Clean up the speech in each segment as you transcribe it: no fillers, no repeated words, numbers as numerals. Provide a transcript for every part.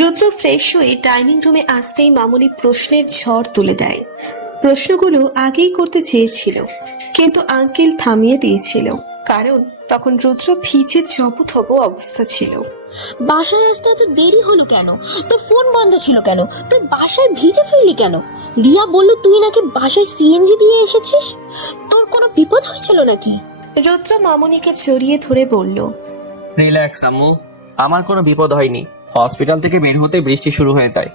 রুদ্র fresh হয়ে dining রুমে আসতেই মামুনি প্রশ্নের ঝড় তুলে দেয়। প্রশ্নগুলো আগেই করতে চেয়েছিল, কিন্তু আঙ্কেল থামিয়ে দিয়েছিল, কারণ তখন রুদ্র ভিজে জবথব অবস্থা ছিল। বাসায় আসতে এত দেরি হলো কেন? তোর ফোন বন্ধ ছিল কেন? তুই বাসায় ভিজে ফিরলি কেন? রিয়া বলল তুই নাকি বাসায় সিএনজি দিয়ে এসেছিস। তোর কোনো বিপদ হয়েছিল নাকি? রুদ্র মামুনিকে জড়িয়ে ধরে বলল, রিল্যাক্স আম্মু, আমার কোনো বিপদ হয়নি। হসপিটাল থেকে বের হতে বৃষ্টি শুরু হয়ে যায়,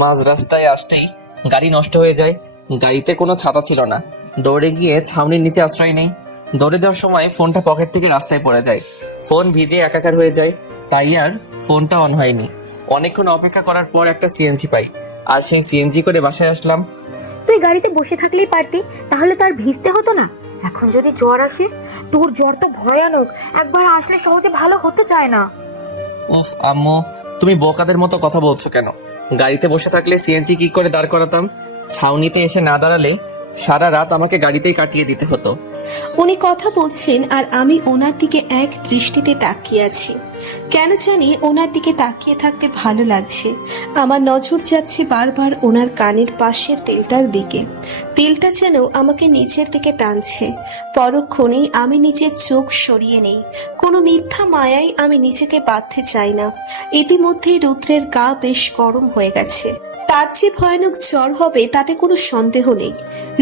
মাঝ রাস্তায় আসতেই গাড়ি নষ্ট হয়ে যায়। গাড়িতে কোনো ছাতা ছিল না, দৌড়ে গিয়ে ছাউনির নিচে আশ্রয় নেই। দৌড়ে যাওয়ার সময় ফোনটা পকেট থেকে রাস্তায় পড়ে যায়, ফোন ভিজে একাকার হয়ে যায়, তাই আর ফোনটা অন হয়নি। অনেকক্ষণ অপেক্ষা করার পর একটা সিএনজি পাই, আর সেই সিএনজি করে বাসায় আসলাম। তুই গাড়িতে বসে থাকলেই পারতি, তাহলে তার ভিজতে হতো না। এখন যদি জ্বর আসে, তোর জ্বর তো ভয়ানক, একবার আসলে সহজে ভালো হতে চায় না। উফ আম্মু, তুমি বোকাদের মতো কথা বলছো কেন? গাড়িতে বসে থাকলে সিএনজি কি করে দাঁড় করাতাম? ছাউনিতে এসে না দাঁড়ালে সারা রাত আমাকে গাড়িতেই কাটিয়ে দিতে হতো। উনি কথা বলছেন আর আমি ওনার দিকে এক দৃষ্টিতে তাকিয়ে আছি। কেন জানি ওনার দিকে তাকিয়ে থাকতে ভালো লাগছে। আমার নজর যাচ্ছে বারবার ওনার কানের পাশের তেলটার দিকে। তেলটা যেন আমাকে নিচের দিকে টানছে। পরক্ষণেই আমি নিজের চোখ সরিয়ে নেই। কোনো মিথ্যা মায়ায় আমি নিজেকে বাঁধতে চাই না। ইতিমধ্যেই রুদ্রের গা বেশ গরম হয়ে গেছে। তার যে ভয়ানক জ্বর হবে তাতে কোনো সন্দেহ নেই।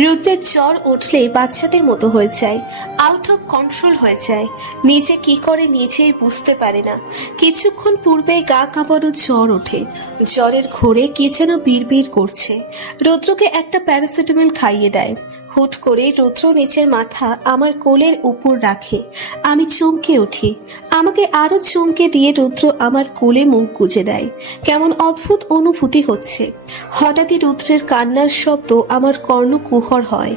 রুদ্রের জ্বর উঠলে বাচ্চাদের মতো হয়ে যায়, আউট অফ কন্ট্রোল হয়ে যায়, নিজে কি করে নিজেই বুঝতে পারে না। কিছুক্ষণ পূর্বেই গা কাঁপানো জ্বর ওঠে, জ্বরের ঘোরে কি যেন বিড়বিড় করছে। রুদ্রকে একটা প্যারাসিটামল খাইয়ে দেয়। হুট করে রুদ্র নিচের মাথা আমার কোলের উপর রাখে। আমি চমকে উঠি। আমাকে আরো চমকে দিয়ে রুদ্র আমার কোলে মুখ গুজে দেয়। কেমন অদ্ভুত অনুভূতি হচ্ছে। হঠাৎই রুদ্রের কান্নার শব্দ আমার কর্ণকুহর হয়।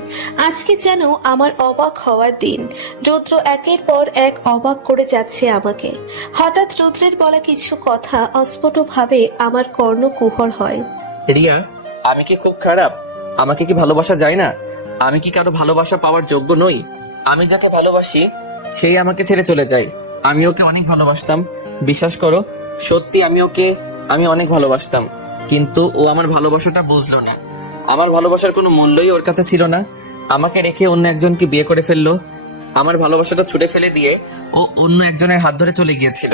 আজকে যেন আমার অবাক হওয়ার দিন। রুদ্র একের পর এক অবাক করে যাচ্ছে আমাকে। হঠাৎ রুদ্রের বলা কিছু কথা অস্ফুটভাবে আমার কর্ণকুহর হয়। রিয়া, আমি কি খুব খারাপ? আমাকে কি ভালোবাসা যায় না? আমি কি কারো ভালোবাসা পাওয়ার যোগ্য নই? আমি যাকে ভালোবাসি সেই আমাকে ছেড়ে চলে যায়। আমি ওকে অনেক ভালোবাসতাম, বিশ্বাস করো, সত্যি আমি অনেক ভালোবাসতাম। কিন্তু ও আমার ভালোবাসাটা বুঝলো না। আমার ভালোবাসার কোনো মূল্যই ওর কাছে ছিল না। আমাকে রেখে অন্য একজনকে বিয়ে করে ফেললো। আমার ভালোবাসাটা ছুঁড়ে ফেলে দিয়ে ও অন্য একজনের হাত ধরে চলে গিয়েছিল।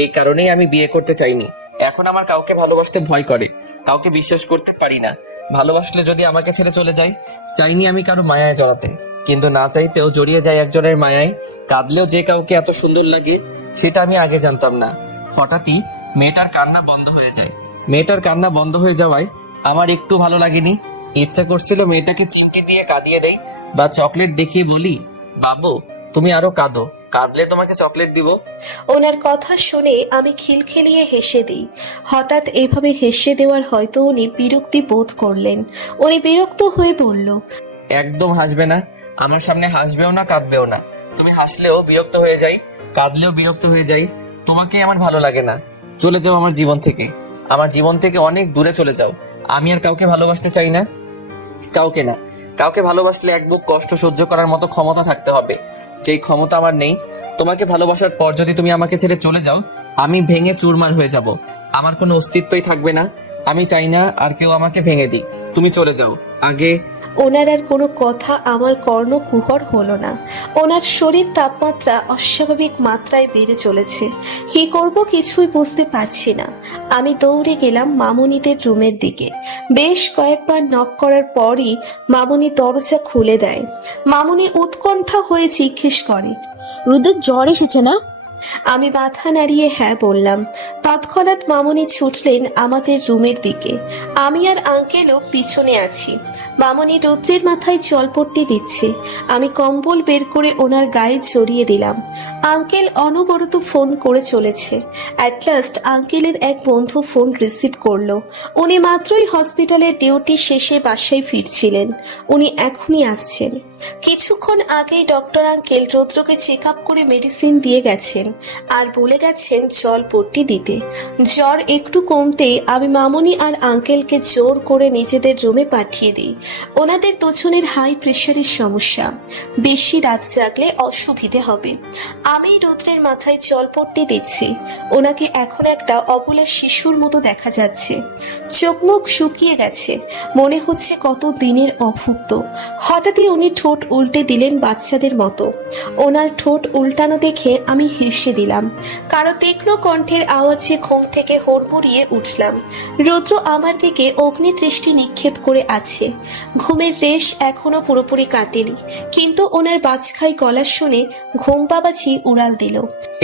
এই কারণেই আমি বিয়ে করতে চাইনি। এখন আমার কাউকে ভালোবাসতে ভয় করে, কাউকে বিশ্বাস করতে পারি না। ভালোবাসলে যদি আমাকে ছেড়ে চলে যায়। চাইনি আমি কারো মায়ায় জড়াতে, কিন্তু না চাইতেও জড়িয়ে যায় একজনের মায়ায়। কাঁদলেও যে কাউকে এত সুন্দর লাগে সেটা আমি আগে জানতাম না। হঠাৎই মেয়েটার কান্না বন্ধ হয়ে যায়। মেয়েটার কান্না বন্ধ হয়ে যাওয়ায় আমার একটু ভালো লাগেনি। ইচ্ছা করছিল মেয়েটাকে চিমটি দিয়ে কাঁদিয়ে দেই বা চকলেট দেখিয়ে বলি, বাবু তুমি আরো কাঁদো, কাঁদলে তোমাকে চকলেট দিব। ওনার কথা শুনে আমি খিলখিলিয়ে হেসে দিই। হঠাৎ এভাবে হেসে দেওয়ার হয়তো উনি বিরক্তি বোধ করলেন। উনি বিরক্ত হয়ে বলল, একদম হাসবে না, আমার সামনে হাসবেও না, কাঁদবেও না। তুমি হাসলেও বিরক্ত হয়ে যাই, কাঁদলেও বিরক্ত হয়ে যাই। তোমাকে আমার ভালো লাগে না, চলে যাও আমার জীবন থেকে। আমার জীবন থেকে অনেক দূরে চলে যাও। আমি আর কাউকে ভালোবাসতে চাই না, কাউকে না। কাউকে ভালোবাসলে এক বুক কষ্ট সহ্য করার মতো ক্ষমতা থাকতে হবে, যেই ক্ষমতা আমার নেই। তোমাকে ভালোবাসার পর যদি তুমি আমাকে ছেড়ে চলে যাও, আমি ভেঙে চুরমার হয়ে যাব। আমার কোনো অস্তিত্বই থাকবে না। আমি চাই না আর কেউ আমাকে ভেঙে দিক। তুমি চলে যাও আগে। ওনার আর কোনো কথা আমার কর্ণকুহর হলো না। ওনার শরীর তাপমাত্রা অস্বাভাবিক মাত্রায় বেড়ে চলেছে। কি করব কিছুই বুঝতে পারছি না। আমি দৌড়ে গেলাম মামুনিদের রুমের দিকে। বেশ কয়েকবার নক করার পরই মামুনি দরজা খুলে দেয়। মামুনি উৎকণ্ঠা হয়ে জিজ্ঞেস করে, রুদ্রের জ্বর এসেছে না? আমি মাথা নাড়িয়ে হ্যাঁ বললাম। তৎক্ষণাৎ মামুনি ছুটলেন আমাদের রুমের দিকে। আমি আর আঙ্কেলও পিছনে আছি। মামুনি রুদ্রের মাথায় জলপট্টি দিচ্ছে। আমি কম্বল বের করে ওনার গায়ে জড়িয়ে দিলাম। আঙ্কেল অনবরত ফোন করে চলেছে। অ্যাট লাস্ট আঙ্কেলের এক বন্ধু ফোন রিসিভ করলো। উনি মাত্রই হসপিটালের ডিউটি শেষে বাসায় ফিরছিলেন। উনি এখনই আসছেন। কিছুক্ষণ আগেই ডক্টর আঙ্কেল রুদ্রকে চেক আপ করে মেডিসিন দিয়ে গেছেন আর বলে গেছেন জলপট্টি দিতে। জ্বর একটু কমতেই আমি মামুনি আর আঙ্কেলকে জোর করে নিজেদের রুমে পাঠিয়ে দিই। ওনাদের দুজনের হাই প্রেশারের সমস্যা, বেশি রাত জাগলে অসুবিধে হবে। আমি রুদ্রের মাথায় জল পড়তে দিচ্ছি। ওনাকে এখন একটা অবলা শিশুর মতো দেখা যাচ্ছে, চোখ মুখ শুকিয়ে গেছে, মনে হচ্ছে কত দিনের অভুক্ত। হঠাৎই উনি ঠোঁট উল্টে দিলেন বাচ্চাদের মতো। ওনার ঠোঁট উল্টানো দেখে আমি হেসে দিলাম। কারো তীক্ষ্ণ কণ্ঠের আওয়াজে ঘুম থেকে হুড়মুড়িয়ে উঠলাম। রুদ্র আমার দিকে অগ্নিদৃষ্টি নিক্ষেপ করে আছে। ঘুমের রেশ এখনো পুরোপুরি কাটেনি, কিন্তু ওনার বাজখাই গলা শুনে ঘুম বাবাজি উড়াল দিল।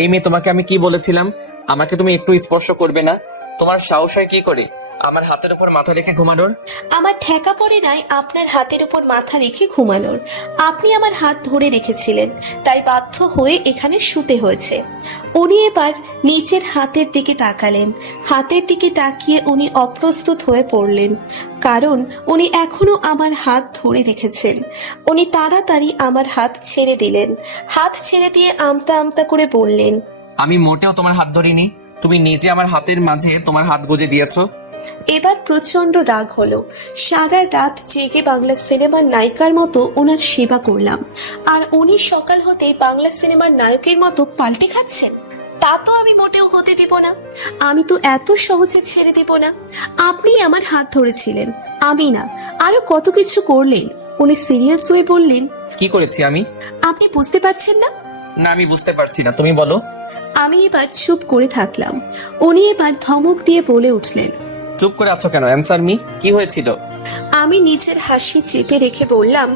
এই মেয়ে, তোমাকে আমি কি বলেছিলাম আমাকে তুমি একটু স্পর্শ করবে না? তোমার সাহস হয় কি করে আমার হাতের উপর মাথা রেখে ঘুমানোর? আমার ঠেকা পড়ে নাই আপনার হাতের উপর মাথা রেখে ঘুমানোর। আপনি আমার হাত ধরে রেখেছিলেন, তাই বাধ্য হয়ে এখানে শুতে হয়েছে। উনি এবার নিচের হাতের দিকে তাকালেন। হাতের দিকে তাকিয়ে উনি অপ্রস্তুত হয়ে পড়লেন, কারণ উনি এখনো আমার হাত ধরে রেখেছেন। উনি তাড়াতাড়ি আমার হাত ছেড়ে দিলেন। হাত ছেড়ে দিয়ে আমতা আমতা করে বললেন, আমি মোটেও তোমার হাত ধরিনি, তুমি নিজে আমার হাতের মাঝে তোমার হাত গুজে দিয়েছো। এবার প্রচন্ড রাগ হলো। সারা রাত জেগে বাংলা সিনেমার নায়িকার মতো ওনার সেবা করলাম, আর উনি সকাল হতেই বাংলা সিনেমার নায়কের মতো পাল্টে খাচ্ছেন। তা তো আমি মোটেও হতে দিব না। আমি তো এত সহজে ছেড়ে দিব না। আপনি আমার হাত ধরেছিলেন, আমি না। আরো কত কিছু করলেন। উনি সিরিয়াস হয়ে বললেন, কি করেছি আমি? আপনি বুঝতে পারছেন না? না, আমি বুঝতে পারছি না, তুমি বলো। আমি এবার চুপ করে থাকলাম। উনি এবার ধমক দিয়ে বলে উঠলেন, চুপ করে আছো কেন? অ্যান্সার মি, কি হয়েছিল? আমি নিজের হাসি চেপে রেখে বললাম,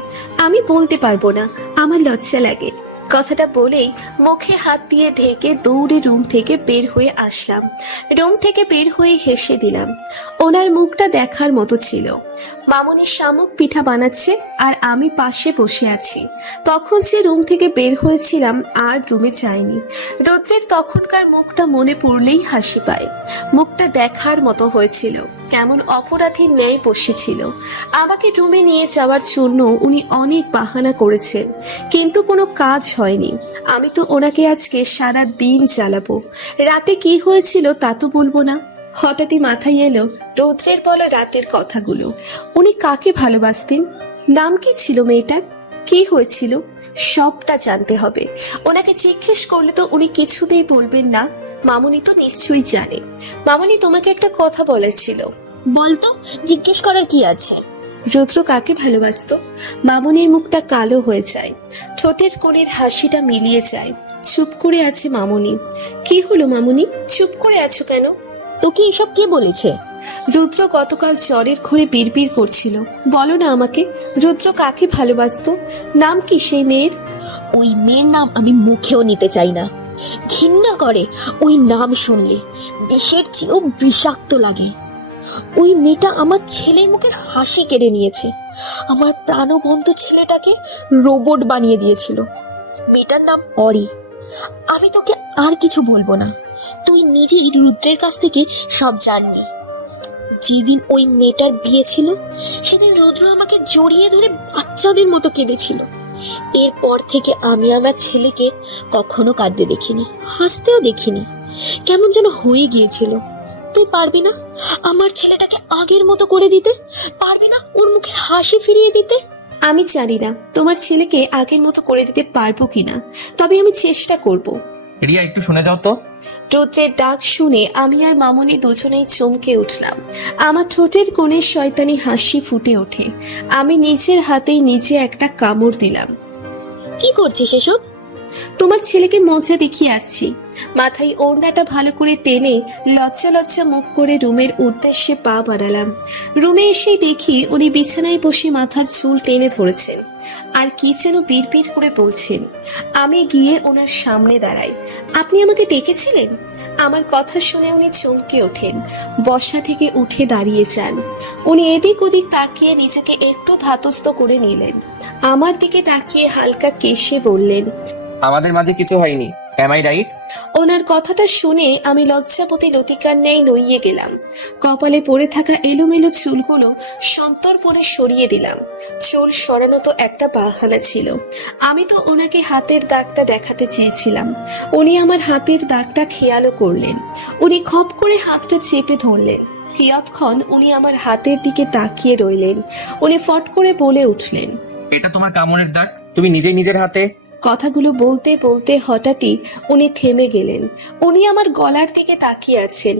আমি বলতে পারবো না, আমার লজ্জা লাগে। কথাটা বলেই মুখে হাত দিয়ে ঢেকে দৌড়ে রুম থেকে বের হয়ে আসলাম। রুম থেকে বের হয়ে হেসে দিলাম। ওনার মুখটা দেখার মতো ছিল। মামনি শামুক পিঠা বানাচ্ছে আর আমি পাশে বসে আছি। তখন যে রুম থেকে বের হয়েছিলাম আর রুমে যাইনি। রৌদ্রের তখনকার মুখটা মনে পড়লেই হাসি পায়। মুখটা দেখার মতো হয়েছিল, কেমন অপরাধীর ন্যায় বসেছিল। আমাকে রুমে নিয়ে যাওয়ার জন্য উনি অনেক বাহানা করেছেন, কিন্তু কোনো কাজ হয়নি। আমি তো ওনাকে আজকে সারা দিন জ্বালাবো। রাতে কি হয়েছিল তা তো বলবো না। হঠাৎই মাথায় এলো রৌদ্রের বলা রাতের কথাগুলো। উনি কাকে ভালোবাসতেন? নাম কি ছিল মেয়েটার? কি হয়েছিল? সবটা জানতে হবে। ওনাকে জিজ্ঞেস করলে তো উনি কিছুতেই বলবেন না। মামুনি তো নিশ্চয়ই জানে। মামুনি, তোমাকে একটা কথা বলার ছিল। বলতো, জিজ্ঞেস করার কি আছে? রুদ্র কাকে ভালোবাসতো? মামুনির মুখটা কালো হয়ে যায়, ঠোঁটের কোণের হাসিটা মিলিয়ে যায়। চুপ করে আছে মামুনি। কি হলো মামুনি, চুপ করে আছো কেন? তোকে এসব কে বলেছে? রুদ্র গতকাল জ্বরের ঘরে বিড়বিড় করছিল। বলো না আমাকে, রুদ্র কাকে ভালোবাসতো? নাম কি সেই মেয়ের? ওই মেয়ের নাম আমি মুখেও নিতে চাই না। ঘৃণা করে ওই নাম শুনলে, বিষের চেয়েও বিষাক্ত লাগে। ওই মেয়েটা আমার ছেলের মুখের হাসি কেড়ে নিয়েছে। আমার প্রাণবন্ত ছেলেটাকে রোবট বানিয়ে দিয়েছিল। মেয়েটার নাম অরি। আমি তোকে আর কিছু বলবো না, তুই নিজেই রুদ্রের কাছ থেকে সব জানবি। যেদিন ওই মেয়েটার বিয়ে ছিল, সেদিন রুদ্র আমাকে জড়িয়ে ধরে বাচ্চাদের মতো কেঁদেছিল। এরপর থেকে আমি আমার ছেলেকে কখনো কাঁদতে দেখিনি, হাসতেও দেখিনি। কেমন যেন হয়ে গিয়েছিল। তুই পারবি না আমার ছেলেটাকে আগের মতো করে দিতে? পারবি না ওর মুখের হাসি ফিরিয়ে দিতে? আমি জানি না তোমার ছেলেকে আগের মতো করে দিতে পারবো কিনা, তবে আমি চেষ্টা করব। রিয়া, একটু শুনে যাও তো। রুদ্রের ডাক শুনে আমি আর মামুনি দুজনেই চমকে উঠলাম। আমার ঠোঁটের কোণে শয়তানি হাসি ফুটে ওঠে। আমি নিজের হাতেই নিজে একটা কামড় দিলাম। কি করছিস এসব? তোমার ছেলেকে মজা দেখিয়ে আসছি। মাথায় ওড়নাটা ভালো করে টেনে লজ্জা লজ্জা মুখ করে রুমের উদ্দেশ্যে পা বাড়ালাম। রুমে এসেই দেখি উনি বিছানায় বসে মাথার চুল টেনে ধরেছেন আর কি যেন বিড়বিড় করে বলছেন। আমি গিয়ে ওনার সামনে দাঁড়াই। আপনি আমাকে ডেকেছিলেন? আমার কথা শুনে উনি চমকে ওঠেন, বসা থেকে উঠে দাঁড়িয়ে যান। উনি এদিক ওদিক তাকিয়ে নিজেকে একটু ধাতস্থ করে নিলেন। আমার দিকে তাকিয়ে হালকা কেশে বললেন, আমাদের মাঝে কিছু হয়নি, এম আই রাইট? ওনার কথাটা শুনে আমি লজ্জাপতি লতিকার ন্যায় নইয়ে গেলাম। কপালে পড়ে থাকা এলোমেলো চুলগুলো সন্তর্পণে সরিয়ে দিলাম। চুল সরানো তো একটা বাহানা ছিল। আমি তো ওনাকে হাতের দাগটা দেখাতে চেয়েছিলাম। উনি আমার হাতের দাগটা খেয়ালও করলেন। উনি খপ করে হাতটা চেপে ধরলেন। কিয়ৎক্ষণ উনি আমার হাতের দিকে তাকিয়ে রইলেন। উনি ফট করে বলে উঠলেন, এটা তোমার কামড়ের দাগ? তুমি নিজেই নিজের হাতে? কথাগুলো বলতে বলতে হঠাৎই উনি থেমে গেলেন। উনি আমার গলার দিকে তাকিয়ে আছেন।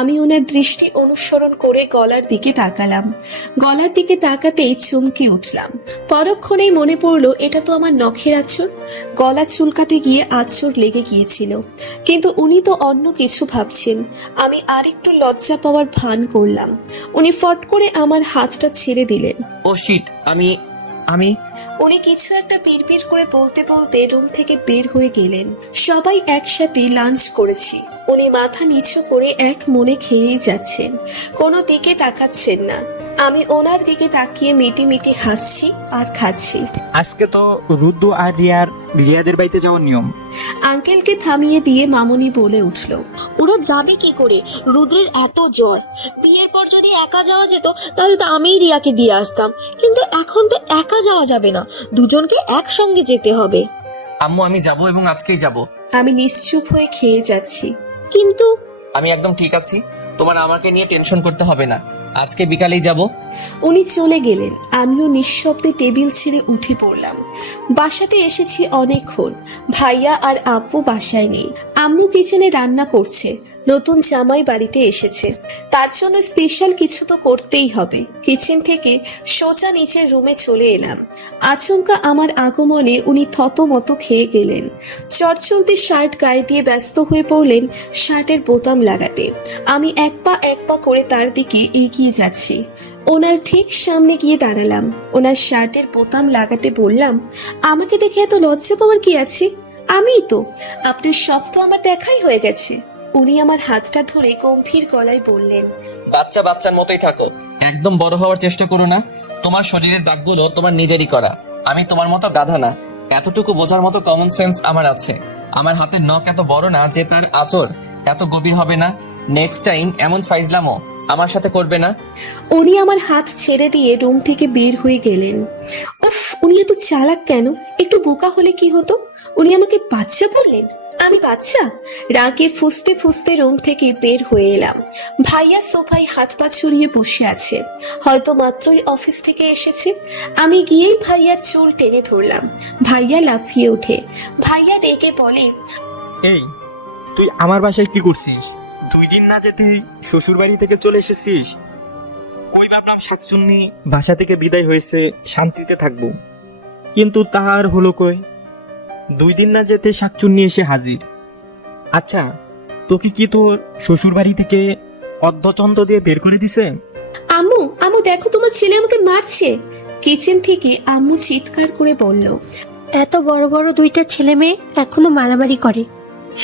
আমি ওনার দৃষ্টি অনুসরণ করে গলার দিকে তাকালাম। গলার দিকে তাকাতেই চমকে উঠলাম। পরক্ষণেই মনে পড়লো এটা তো আমার নখের আঁচড়। গলা চুলকাতে গিয়ে আঁচড় লেগে গিয়েছিল, কিন্তু উনি তো অন্য কিছু ভাবছেন। আমি আরেকটু লজ্জা পাওয়ার ভান করলাম। উনি ফট করে আমার হাতটা ছেড়ে দিলেন। ও শিট, আমি আমি উনি কিছু একটা বিড়বিড় করে বলতে বলতে রুম থেকে বের হয়ে গেলেন। সবাই একসাথে লাঞ্চ করেছি। উনি মাথা নিচু করে এক মনে খেয়েই যাচ্ছেন, কোনো দিকে তাকাচ্ছেন না। আমি ওনার দিকে তাকিয়ে মিটি মিটি হাসছি আর খাচ্ছি। আজকে তো রুদ্র আর রিয়াদের বাড়িতে যাওয়ার নিয়ম। আঙ্কেলকে থামিয়ে দিয়ে মামুনি বলে উঠল, ওরা যাবে কি করে? রুদ্রের এত জ্বর। বিয়ের পর যদি একা যাওয়া যেত তাহলে তো আমিই রিয়াকে দিয়ে আসতাম, কিন্তু এখন তো একা যাওয়া যাবে না, দুজনকে একসঙ্গে যেতে হবে। আম্মু, আমি যাব এবং আজকেই যাব। আমি নিশ্চুপ হয়ে খেয়ে যাচ্ছি। কিন্তু আমি একদম ঠিক আছি, তোমার আমাকে নিয়ে টেনশন করতে হবে না। আজকে বিকালেই যাব। উনি চলে গেলেন। আমিও নিঃশব্দে টেবিল ছেড়ে উঠে পড়লাম। বাসাতে এসেছি অনেকক্ষণ। ভাইয়া আর আব্বু বাসায় নেই। আম্মু কিচেনে রান্না করছে। নতুন জামাই বাড়িতে এসেছে, তার জন্য স্পেশাল কিছু তো করতেই হবে। কিচেন থেকে সোজা নিচের রুমে চলে এলাম। আচমকা আমার আগমনে উনি থতমত খেয়ে গেলেন। চটচলতি শার্ট গায়ে দিয়ে ব্যস্ত হয়ে পড়লেন শার্টের বোতাম লাগাতে। আমি এক পা করে তার দিকে এগিয়ে যাচ্ছি। ওনার ঠিক সামনে গিয়ে দাঁড়ালাম। ওনার শার্টের বোতাম লাগাতে বললাম, আমাকে দেখে এত লজ্জা পাওয়ার কি আছে? আমিই তো। আপনার সব তো আমার দেখাই হয়ে গেছে। উনি আমার হাতটা ধরে গম্ভীর গলায় বললেন, বাচ্চা বাচ্চার মতোই থাকো, একদম বড় হওয়ার চেষ্টা করো না। তোমার শরীরের দাগগুলো তোমার নিজেরই করা। আমি তোমার মতো গাধা না, এতটুকু বোঝার মতো কমন সেন্স আমার আছে। আমার হাতের নখ এত বড় না যে তার আঁচড় এত গভীর হবে না। নেক্সট টাইম এমন ফাইজলামো আমার সাথে করবে না। উনি আমার হাত ছেড়ে দিয়ে রুম থেকে বের হয়ে গেলেন। উফ, উনি এত চালাক কেন? একটু বোকা হলে কি হতো? উনি আমাকে বাচ্চা বললেন। আমি বাচ্চা? রাগে ফুসতে ফুসতে রুম থেকে বের হয়ে এলাম। ভাইয়া সোফায় হাত পা ছড়িয়ে বসে আছে, হয়তো মাত্রই অফিস থেকে এসেছে। আমি গিয়েই ভাইয়ার চুল টেনে ধরলাম। ভাইয়া লাফিয়ে ওঠে। ভাইয়া ডেকে বলে, এই, তুই আমার বাসায় কি করছিস? 2 দিন না যেতে শ্বশুর বাড়ি থেকে চলে এসেছিস। ওই ভাবলাম শাকচুন্নি বাসা থেকে বিদায় হয়েছে, শান্তিতে থাকবো, কিন্তু তার হলো কই? 2 দিন না যেতে শাকচুন্নি এসে হাজির। আচ্ছা, তোকে কি তোর শ্বশুর বাড়ি থেকে অর্ধচন্দ্র দিয়ে বের করে দিছে? আম্মু আম্মু দেখো, তোমার ছেলে আমাকে মারছে। কিচেন থেকে আম্মু চিৎকার করে বলল, এত বড় বড় 2টা ছেলে মেয়ে এখনো মারামারি করে।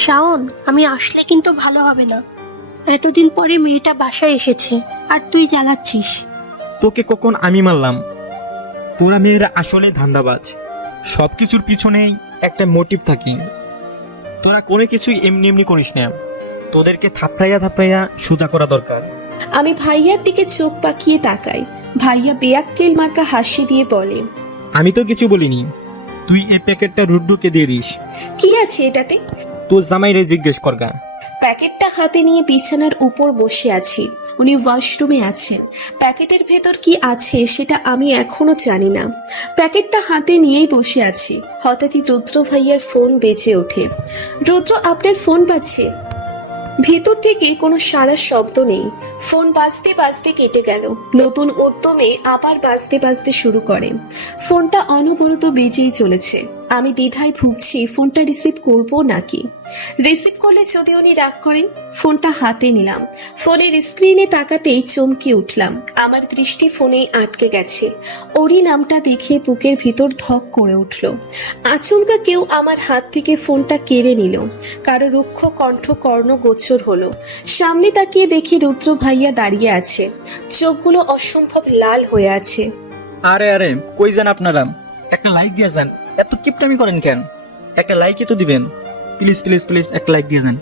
শাওন, আমি আসলে কিন্তু ভালো হবে না। এতদিন পরে মেয়েটা বাসায় এসেছে আর তুই জ্বালাচ্ছিস। তোকে কখন আমি মারলাম? তোরা মেয়েরা আসলে ধান্দাবাজ। সবকিছুর পিছনেই একটা মোটিভ থাকি। তোরা কোনো কিছুই এমনি এমনি করিস না, তোদেরকে থাপড়াইয়া থাপড়াইয়া সোজা করা দরকার। আমি ভাইয়ার দিকে চোখ পাকিয়ে তাকাই। ভাইয়া বেয়াক্কেল মার্কা হাসি দিয়ে বলে, আমি তো কিছু বলিনি, তুই এই প্যাকেটটা রুড্ডুকে দিয়ে দিস। কি আছে এটাতে? তোর জামাইরে জিজ্ঞেস করগা। প্যাকেটটা হাতে নিয়ে বিছানার উপর বসে আছি। উনি ওয়াশরুমে আছেন। প্যাকেটের ভেতর কি আছে সেটা আমি এখনো জানি না। প্যাকেটটা হাতে নিয়েই বসে আছি। হঠাৎই রুদ্র ভাইয়ার ফোন বেজে ওঠে। রুদ্র, আপনার ফোন বাজছে। ভেতর থেকে কোনো সারা শব্দ নেই। ফোন বাজতে বাজতে কেটে গেল। নতুন উদ্যমে আবার বাজতে বাজতে শুরু করে। ফোনটা অনবরত বেজেই চলেছে। আমি দ্বিধায় ভুগছি ফোনটা রিসিভ করব নাকি। রিসিভ করলে যদি উনি রাগ করেন। ফোনটা হাতে নিলাম। ফোনের স্ক্রিনে তাকাতেই চমকে উঠলাম। আমার দৃষ্টি ফোনেই আটকে গেছে। ওরই নামটা দেখে বুকের ভিতর ধক করে উঠল। আচমকা কেউ আমার হাত থেকে ফোনটা কেড়ে নিল। কারো রুক্ষ কণ্ঠ কর্ণগোচর হলো। সামনে তাকিয়ে দেখি রুদ্র ভাইয়া দাঁড়িয়ে আছে। চোখগুলো অসম্ভব লাল হয়ে আছে। আরে আরে, কই যান আপনারা? একটা লাইক দিয়ে যান। এত কিপটামি করেন কেন? একটা লাইকই তো দিবেন। প্লিজ প্লিজ প্লিজ একটা লাইক দিয়ে যান।